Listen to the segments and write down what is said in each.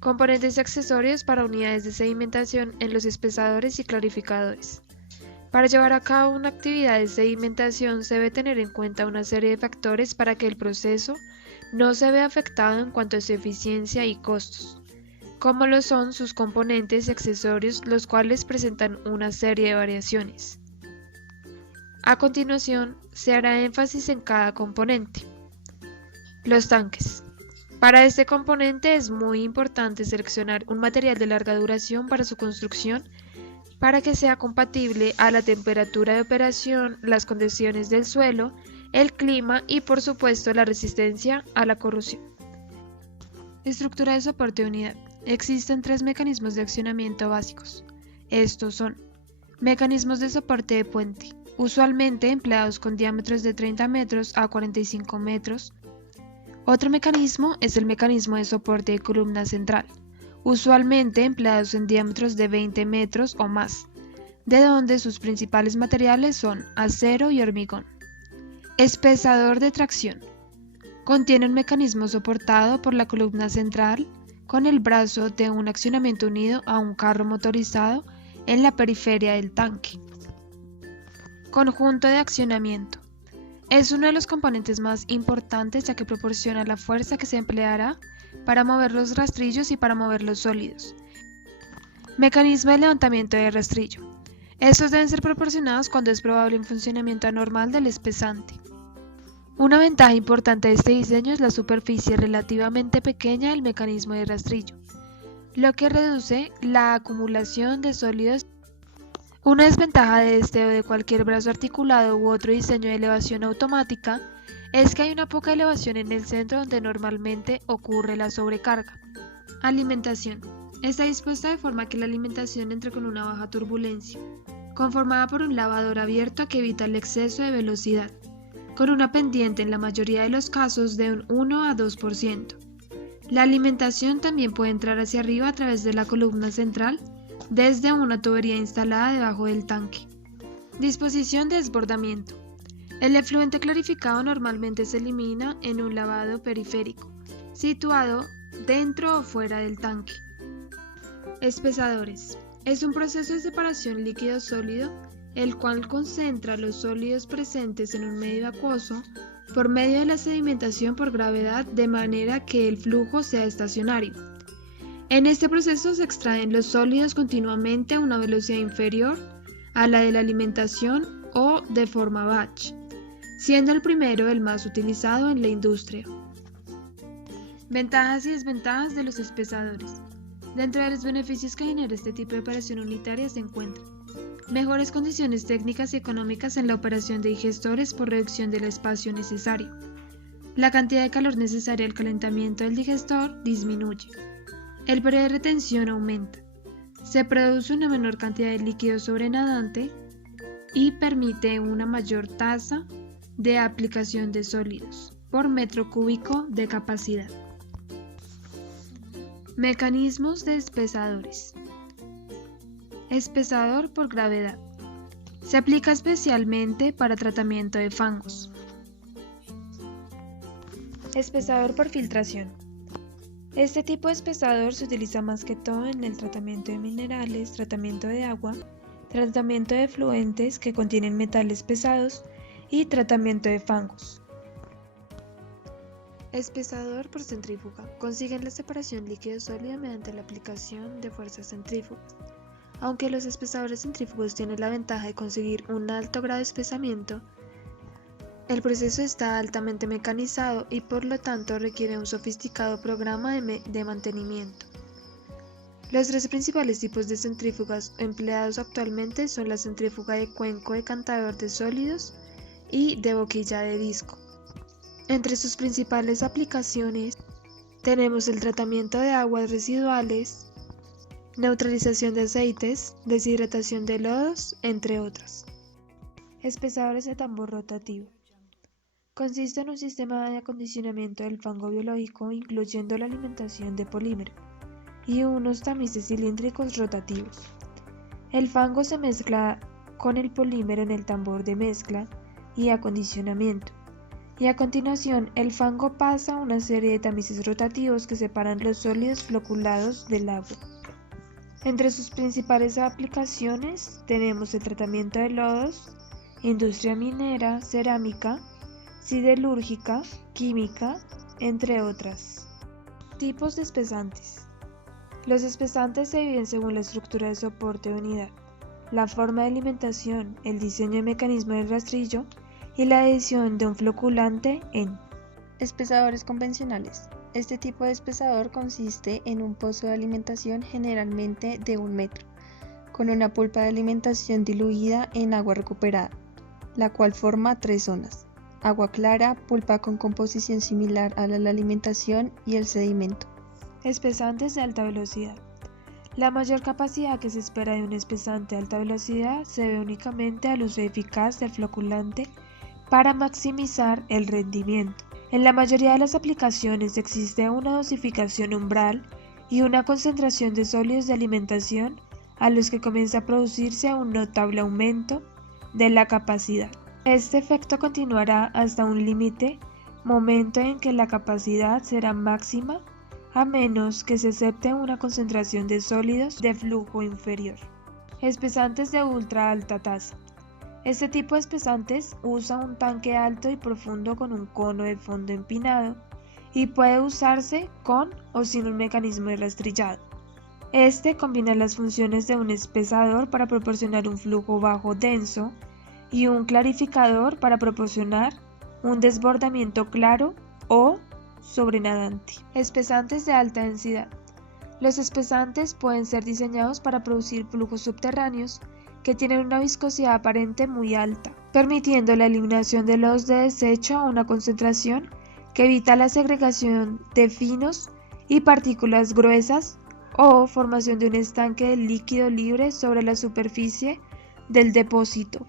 Componentes y accesorios para unidades de sedimentación en los espesadores y clarificadores. Para llevar a cabo una actividad de sedimentación se debe tener en cuenta una serie de factores para que el proceso no se vea afectado en cuanto a su eficiencia y costos, como lo son sus componentes y accesorios, los cuales presentan una serie de variaciones. A continuación, se hará énfasis en cada componente. Los tanques. Para este componente es muy importante seleccionar un material de larga duración para su construcción para que sea compatible a la temperatura de operación, las condiciones del suelo, el clima y por supuesto la resistencia a la corrosión. Estructura de soporte de unidad. Existen 3 mecanismos de accionamiento básicos. Estos son mecanismos de soporte de puente, usualmente empleados con diámetros de 30 metros a 45 metros. Otro mecanismo es el mecanismo de soporte de columna central, usualmente empleados en diámetros de 20 metros o más, de donde sus principales materiales son acero y hormigón. Espesador de tracción. Contiene un mecanismo soportado por la columna central con el brazo de un accionamiento unido a un carro motorizado en la periferia del tanque. Conjunto de accionamiento. Es uno de los componentes más importantes ya que proporciona la fuerza que se empleará para mover los rastrillos y para mover los sólidos. Mecanismo de levantamiento de rastrillo. Estos deben ser proporcionados cuando es probable un funcionamiento anormal del espesante. Una ventaja importante de este diseño es la superficie relativamente pequeña del mecanismo de rastrillo, lo que reduce la acumulación de sólidos. Una desventaja de este o de cualquier brazo articulado u otro diseño de elevación automática es que hay una poca elevación en el centro donde normalmente ocurre la sobrecarga. Alimentación. Está dispuesta de forma que la alimentación entre con una baja turbulencia, conformada por un lavador abierto que evita el exceso de velocidad, con una pendiente en la mayoría de los casos de un 1 a 2%. La alimentación también puede entrar hacia arriba a través de la columna central desde una tubería instalada debajo del tanque. Disposición de desbordamiento. El efluente clarificado normalmente se elimina en un lavado periférico, situado dentro o fuera del tanque. Espesadores. Es un proceso de separación líquido-sólido, el cual concentra los sólidos presentes en un medio acuoso por medio de la sedimentación por gravedad de manera que el flujo sea estacionario. En este proceso se extraen los sólidos continuamente a una velocidad inferior a la de la alimentación o de forma batch, siendo el primero el más utilizado en la industria. Ventajas y desventajas de los espesadores. Dentro de los beneficios que genera este tipo de operación unitaria se encuentran mejores condiciones técnicas y económicas en la operación de digestores por reducción del espacio necesario. La cantidad de calor necesaria al calentamiento del digestor disminuye. El periodo de retención aumenta. Se produce una menor cantidad de líquido sobrenadante y permite una mayor tasa de aplicación de sólidos por metro cúbico de capacidad. Mecanismos de espesadores. Espesador por gravedad. Se aplica especialmente para tratamiento de fangos. Espesador por filtración. Este tipo de espesador se utiliza más que todo en el tratamiento de minerales, tratamiento de agua, tratamiento de efluentes que contienen metales pesados y tratamiento de fangos. Espesador por centrífuga. Consiguen la separación líquido-sólido mediante la aplicación de fuerzas centrífugas. Aunque los espesadores centrífugos tienen la ventaja de conseguir un alto grado de espesamiento, el proceso está altamente mecanizado y por lo tanto requiere un sofisticado programa de mantenimiento. Los 3 principales tipos de centrífugas empleados actualmente son la centrífuga de cuenco decantador de sólidos y de boquilla de disco. Entre sus principales aplicaciones tenemos el tratamiento de aguas residuales, neutralización de aceites, deshidratación de lodos, entre otras. Espesadores de tambor rotativo. Consiste en un sistema de acondicionamiento del fango biológico incluyendo la alimentación de polímero y unos tamices cilíndricos rotativos. El fango se mezcla con el polímero en el tambor de mezcla y acondicionamiento y a continuación el fango pasa a una serie de tamices rotativos que separan los sólidos floculados del agua. Entre sus principales aplicaciones tenemos el tratamiento de lodos, industria minera, cerámica, siderúrgica, química, entre otras. Tipos de espesantes. Los espesantes se dividen según la estructura de soporte de unidad, la forma de alimentación, el diseño y mecanismo del rastrillo y la adición de un floculante en espesadores convencionales. Este tipo de espesador consiste en un pozo de alimentación generalmente de 1 metro, con una pulpa de alimentación diluida en agua recuperada, la cual forma 3 zonas: agua clara, pulpa con composición similar a la alimentación y el sedimento. Espesantes de alta velocidad. La mayor capacidad que se espera de un espesante de alta velocidad se debe únicamente al uso eficaz del floculante para maximizar el rendimiento. En la mayoría de las aplicaciones existe una dosificación umbral y una concentración de sólidos de alimentación a los que comienza a producirse un notable aumento de la capacidad. Este efecto continuará hasta un límite, momento en que la capacidad será máxima a menos que se acepte una concentración de sólidos de flujo inferior. Espesantes de ultra alta tasa. Este tipo de espesantes usa un tanque alto y profundo con un cono de fondo empinado y puede usarse con o sin un mecanismo de rastrillado. Este combina las funciones de un espesador para proporcionar un flujo bajo denso y un clarificador para proporcionar un desbordamiento claro o sobrenadante. Espesantes de alta densidad. Los espesantes pueden ser diseñados para producir flujos subterráneos que tienen una viscosidad aparente muy alta, permitiendo la eliminación de lodos de desecho a una concentración que evita la segregación de finos y partículas gruesas o formación de un estanque de líquido libre sobre la superficie del depósito.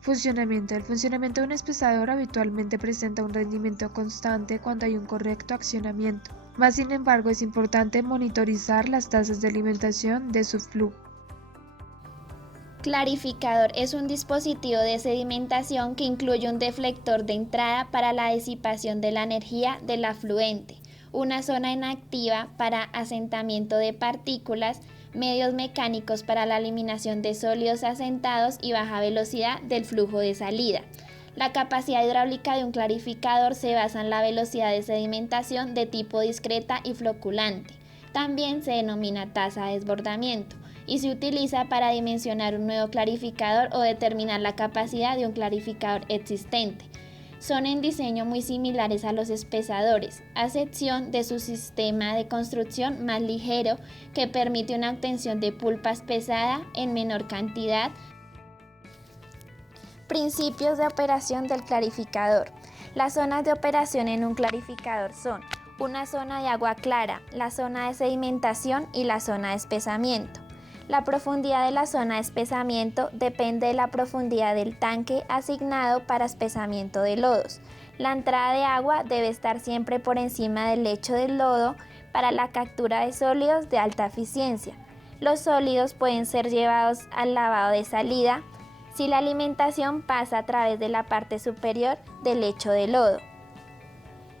Funcionamiento. El funcionamiento de un espesador habitualmente presenta un rendimiento constante cuando hay un correcto accionamiento. Más sin embargo, es importante monitorizar las tasas de alimentación de su flujo. Clarificador es un dispositivo de sedimentación que incluye un deflector de entrada para la disipación de la energía del afluente, una zona inactiva para asentamiento de partículas, medios mecánicos para la eliminación de sólidos asentados y baja velocidad del flujo de salida. La capacidad hidráulica de un clarificador se basa en la velocidad de sedimentación de tipo discreta y floculante. También se denomina tasa de desbordamiento y se utiliza para dimensionar un nuevo clarificador o determinar la capacidad de un clarificador existente. Son en diseño muy similares a los espesadores, a excepción de su sistema de construcción más ligero que permite una obtención de pulpa espesada en menor cantidad. Principios de operación del clarificador. Las zonas de operación en un clarificador son una zona de agua clara, la zona de sedimentación y la zona de espesamiento. La profundidad de la zona de espesamiento depende de la profundidad del tanque asignado para espesamiento de lodos. La entrada de agua debe estar siempre por encima del lecho del lodo para la captura de sólidos de alta eficiencia. Los sólidos pueden ser llevados al lavado de salida si la alimentación pasa a través de la parte superior del lecho de lodo.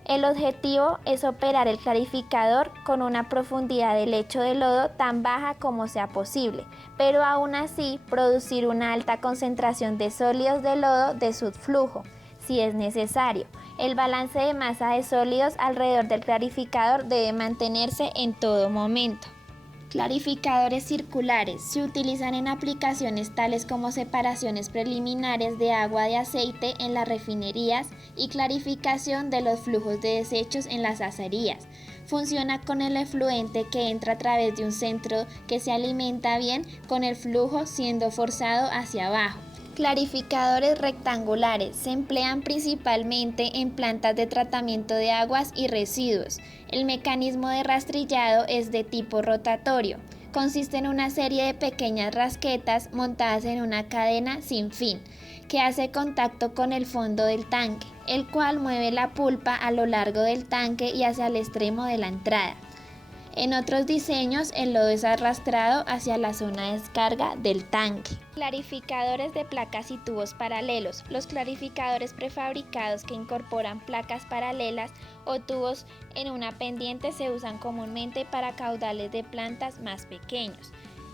El objetivo es operar el clarificador con una profundidad del lecho de lodo tan baja como sea posible, pero aún así producir una alta concentración de sólidos de lodo de subflujo, si es necesario. El balance de masa de sólidos alrededor del clarificador debe mantenerse en todo momento. Clarificadores circulares se utilizan en aplicaciones tales como separaciones preliminares de agua de aceite en las refinerías y clarificación de los flujos de desechos en las acerías. Funciona con el efluente que entra a través de un centro que se alimenta bien con el flujo siendo forzado hacia abajo. Clarificadores rectangulares se emplean principalmente en plantas de tratamiento de aguas y residuos. El mecanismo de rastrillado es de tipo rotatorio. Consiste en una serie de pequeñas rasquetas montadas en una cadena sin fin, que hace contacto con el fondo del tanque, el cual mueve la pulpa a lo largo del tanque y hacia el extremo de la entrada. En otros diseños, el lodo es arrastrado hacia la zona de descarga del tanque. Clarificadores de placas y tubos paralelos. Los clarificadores prefabricados que incorporan placas paralelas o tubos en una pendiente se usan comúnmente para caudales de plantas más pequeños.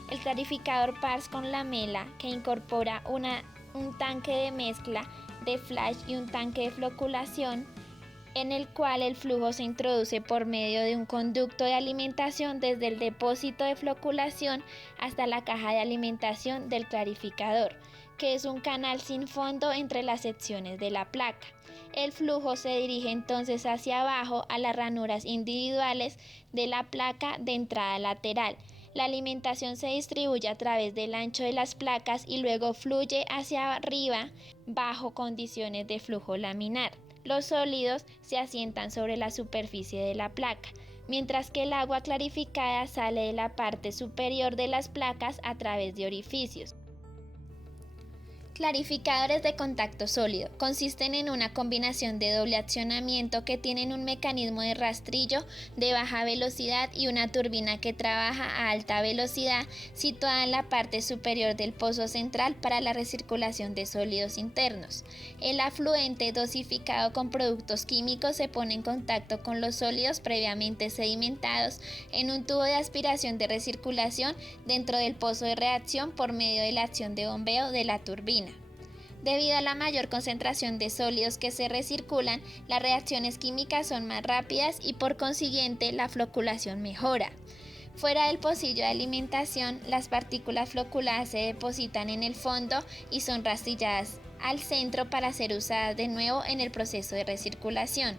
El clarificador PARS con lamela, que incorpora un tanque de mezcla de flash y un tanque de floculación, en el cual el flujo se introduce por medio de un conducto de alimentación desde el depósito de floculación hasta la caja de alimentación del clarificador, que es un canal sin fondo entre las secciones de la placa. El flujo se dirige entonces hacia abajo a las ranuras individuales de la placa de entrada lateral. La alimentación se distribuye a través del ancho de las placas y luego fluye hacia arriba bajo condiciones de flujo laminar. Los sólidos se asientan sobre la superficie de la placa, mientras que el agua clarificada sale de la parte superior de las placas a través de orificios. Clarificadores de contacto sólido consisten en una combinación de doble accionamiento que tienen un mecanismo de rastrillo de baja velocidad y una turbina que trabaja a alta velocidad situada en la parte superior del pozo central para la recirculación de sólidos internos. El afluente dosificado con productos químicos se pone en contacto con los sólidos previamente sedimentados en un tubo de aspiración de recirculación dentro del pozo de reacción por medio de la acción de bombeo de la turbina. Debido a la mayor concentración de sólidos que se recirculan, las reacciones químicas son más rápidas y por consiguiente la floculación mejora. Fuera del pocillo de alimentación, las partículas floculadas se depositan en el fondo y son rastrilladas al centro para ser usadas de nuevo en el proceso de recirculación.